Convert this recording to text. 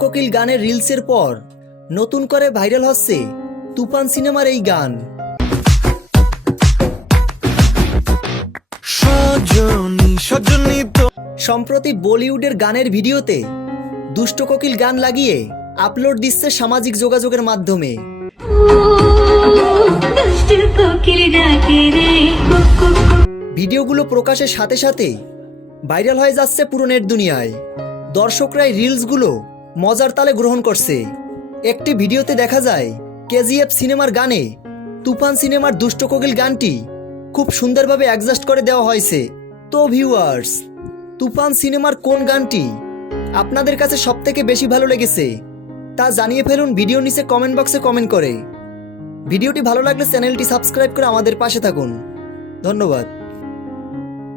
কোকিল গানের রিলসের পর নতুন করে ভাইরাল হচ্ছে তুফান সিনেমার এই গান। সম্প্রতি বলিউডের গানের ভিডিওতে দুষ্ট কোকিল গান লাগিয়ে আপলোড দিচ্ছে সামাজিক যোগাযোগের মাধ্যমে। দুষ্ট। ভিডিওগুলো প্রকাশের সাথে সাথে ভাইরাল হয়ে যাচ্ছে পুরো নেট দুনিয়ায়। দর্শকরা এই রিলসগুলো মজার তালে গ্রহণ করছে। একটি ভিডিওতে দেখা যায়, কেজিএফ সিনেমার গানে তুফান সিনেমার দুষ্ট কোকিল গানটি খুব সুন্দরভাবে অ্যাডজাস্ট করে দেওয়া হয়েছে। তো ভিউয়ার্স তুফান সিনেমার কোন গানটি আপনাদের কাছে সবথেকে বেশি ভালো লেগেছে তা জানিয়ে ফেলুন ভিডিও নিচে কমেন্ট বক্সে কমেন্ট করে। ভিডিওটি ভালো লাগলে চ্যানেলটি সাবস্ক্রাইব করে আমাদের পাশে থাকুন। ধন্যবাদ।